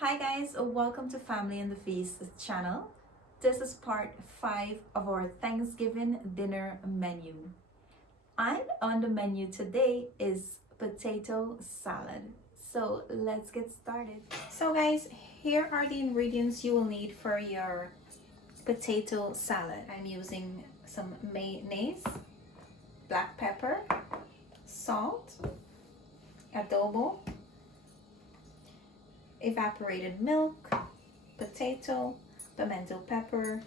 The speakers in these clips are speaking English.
Hi guys, welcome to Family and the Feast channel. This is part 5 of our Thanksgiving dinner menu. And on the menu today is potato salad. So let's get started. So guys, here are the ingredients you will need for your potato salad. I'm using some mayonnaise, black pepper, salt, adobo, evaporated milk, potato, pimento pepper,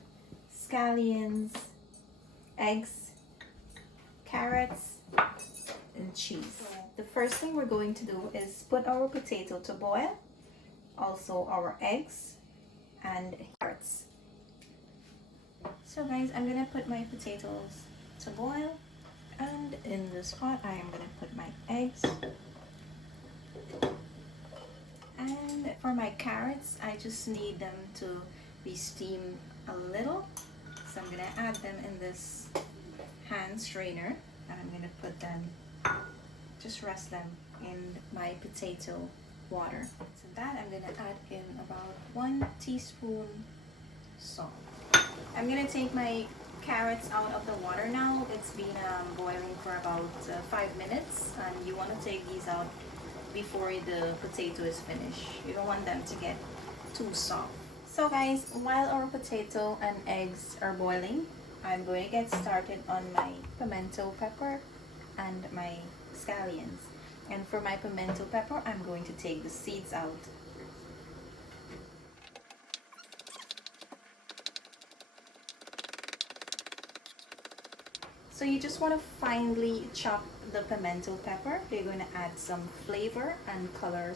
scallions, eggs, carrots, and cheese. So the first thing we're going to do is put our potato to boil, also our eggs and carrots. So guys, I'm gonna put my potatoes to boil, and in this pot I am gonna put my eggs. And for my carrots, I just need them to be steamed a little. So I'm gonna add them in this hand strainer, and I'm gonna put them, just rest them in my potato water. So that I'm gonna add in about 1 teaspoon salt. I'm gonna take my carrots out of the water now. It's been boiling for about 5 minutes, and you want to take these out before the potato is finished. You don't want them to get too soft. So guys, while our potato and eggs are boiling, I'm going to get started on my pimento pepper and my scallions. And for my pimento pepper, I'm going to take the seeds out. So you just want to finely chop the pimento pepper. You're going to add some flavor and color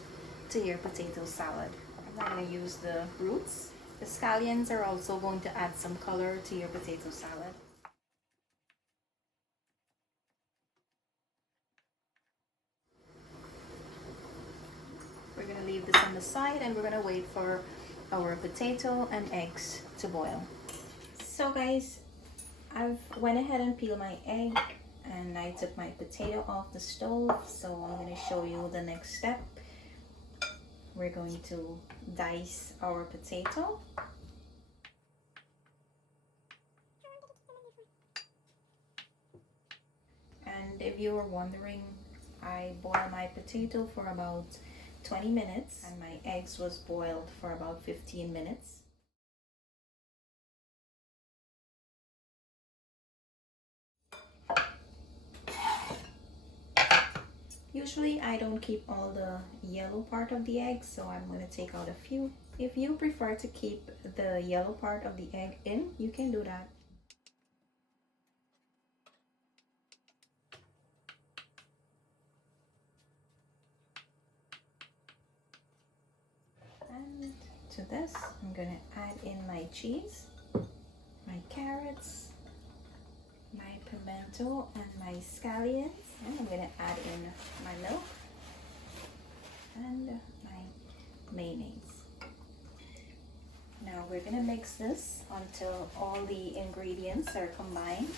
to your potato salad. I'm not going to use the roots. The scallions are also going to add some color to your potato salad. We're going to leave this on the side, and we're going to wait for our potato and eggs to boil. So guys, I've went ahead and peeled my egg, and I took my potato off the stove. So I'm going to show you the next step. We're going to dice our potato. And if you were wondering, I boiled my potato for about 20 minutes, and my eggs was boiled for about 15 minutes. Usually I don't keep all the yellow part of the egg, so I'm going to take out a few. If you prefer to keep the yellow part of the egg in, you can do that. And to this, I'm going to add in my cheese, my carrots, my pimento, and my scallions. And I'm going to add in my milk and my mayonnaise. Now we're going to mix this until all the ingredients are combined.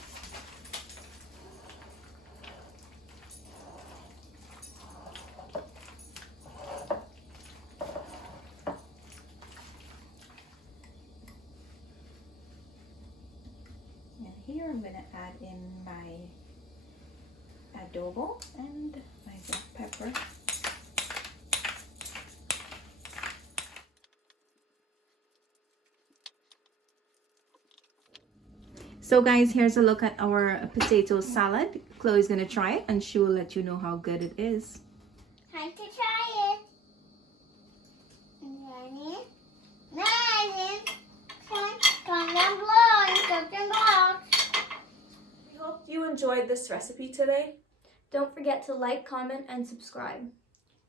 And here I'm going to add in my adobo and my black pepper. So guys, here's a look at our potato salad. Chloe's gonna try it, and she will let you know how good it is. Time to try it. We hope you enjoyed this recipe today. Don't forget to like, comment, and subscribe.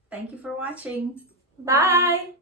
Thank you for watching. Bye!